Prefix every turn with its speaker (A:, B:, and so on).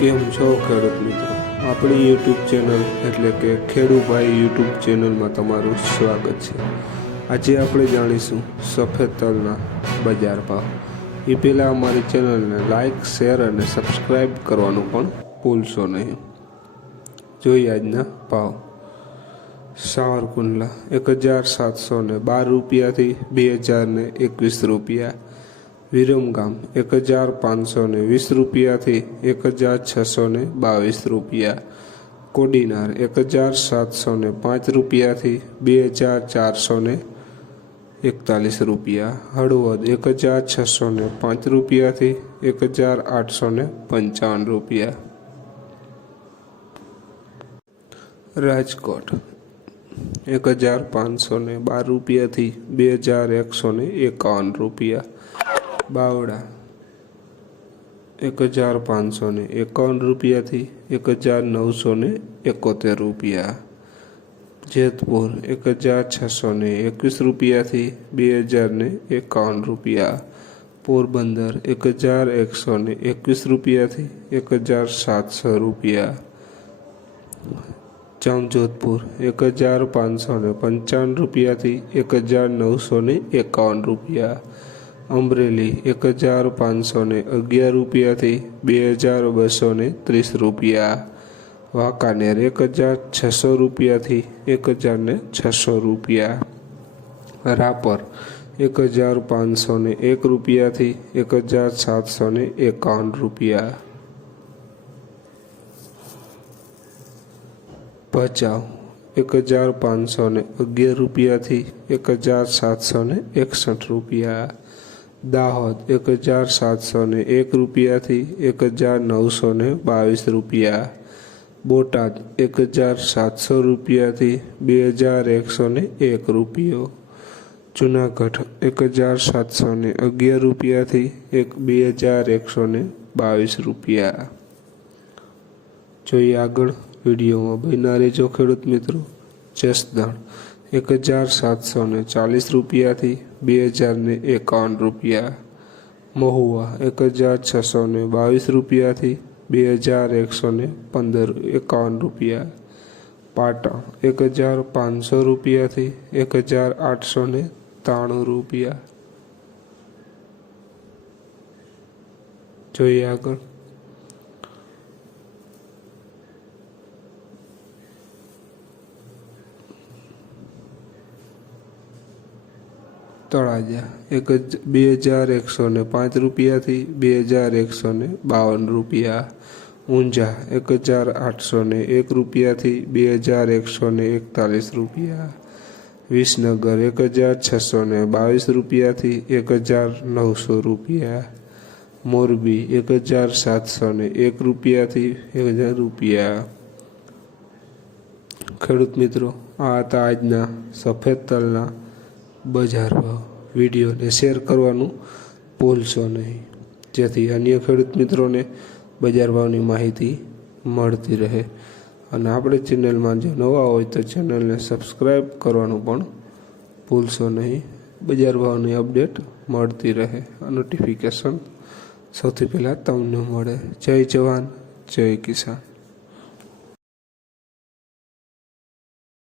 A: કેમ છો ખેડૂત મિત્રો? આપણી યુટ્યુબ ચેનલ એટલે કે ખેડૂભાઈ યુટ્યુબ ચેનલમાં તમારું સ્વાગત છે. આજે આપણે જાણીશું સફેદ તલના બજાર ભાવ. એ પહેલાં અમારી ચેનલને લાઇક શેર અને સબસ્ક્રાઈબ કરવાનું પણ ભૂલશો નહીં. જોઈએ આજના ભાવ. સાવરકુંડલા એક હજાર સાતસો ને બાર રૂપિયાથી બે હજાર એકવીસ રૂપિયા વિરમગામ એક હજાર પાંચસો ને વીસ રૂપિયાથી એક હજાર છસો ને બાવીસ રૂપિયા. કોડીનાર એક હજાર સાતસો ને પાંચ રૂપિયાથી બે હજાર ચારસો ને એકતાલીસ રૂપિયા. હળવદ એક હજાર છસો ને પાંચ રૂપિયાથી એક હજાર આઠસો ને પંચાવન રૂપિયા. રાજકોટ એક હજાર પાંચસો ને બાર રૂપિયાથી બે હજાર એકસો ને એકાવન રૂપિયા. બાવડા એક હજાર પાંચસો ને એકાવન રૂપિયાથી એક હજાર નવસો ને એકોતેર રૂપિયા જેતપુર એક હજાર છસો ને એકવીસ રૂપિયાથી બે હજાર ને એકાવન રૂપિયા પોરબંદર એક હજાર એકસો ને એકવીસ રૂપિયાથી એક હજાર સાતસો રૂપિયા જામજોધપુર એક હજાર પાંચસો ને પંચાવન રૂપિયાથી એક હજાર નવસો ને એકાવન રૂપિયા અમરેલી એક હજાર પાંચસો ને અગિયાર રૂપિયાથી બે હજાર બસો ને ત્રીસ રૂપિયા. વાંકાનેર એક હજાર છસો રૂપિયાથી એક હજાર ને છસો રૂપિયા. રાપર એક હજાર પાંચસો ને એક રૂપિયાથી એક હજાર સાતસો ને એકાવન રૂપિયા. ભચાઉ એક હજાર પાંચસો ને અગિયાર રૂપિયાથી એક હજાર સાતસો ને એકસઠ રૂપિયા. દાહોદ એક હજાર સાતસો ને એક રૂપિયાથી એક હજાર નવસો ને બાવીસ રૂપિયા. બોટાદ એક હજાર સાતસો રૂપિયાથી બે હજાર એકસો ને એક રૂપિયો. જુનાગઢ એક હજાર સાતસો ને અગિયાર રૂપિયાથી એક બે હજાર એકસો ને બાવીસ રૂપિયા. જોઈએ આગળ વિડીયોમાં. બન્યા રહેજો ખેડૂત મિત્રો. જસદણ એક હજાર સાતસો ને ચાલીસ રૂપિયાથી બે હજાર ને એકાવન રૂપિયા. મહુવા એક હજાર છસો ને બાવીસ રૂપિયાથી બે હજાર એકસો ને પંદર એકાવન રૂપિયા. પાટણ એક હજાર પાંચસો રૂપિયાથી એક હજાર આઠસો ને ત્રાણું રૂપિયા. જોઈએ આગળ. તળાજા. એક બે હજાર એકસો ને પાંચ રૂપિયાથી બે હજાર એકસો ને બાવન રૂપિયા. ઊંઝા એક હજાર આઠસો ને એક રૂપિયાથી બે હજાર એકસો ને એકતાલીસ રૂપિયા. વિસનગર એક હજાર છસો ને બાવીસ રૂપિયાથી એક હજાર નવસો રૂપિયા. મોરબી એક હજાર સાતસો ને એક રૂપિયાથી એક હજાર રૂપિયા. ખેડૂત મિત્રો, આ હતા આજના સફેદ તલના બજાર ભાવ, વિડીયોને શેર કરવાનું ભૂલશો નહીં. જેથી અન્ય ખેડૂત મિત્રોને બજાર ભાવની માહિતી મળતી રહે. અને આપણે ચેનલમાં જો નવા હોય તો ચેનલને સબસ્ક્રાઈબ કરવાનું પણ ભૂલશો નહીં. બજાર ભાવની અપડેટ મળતી રહે. નોટિફિકેશન સૌથી પહેલાં તમને મળે. જય જવાન, જય કિસાન.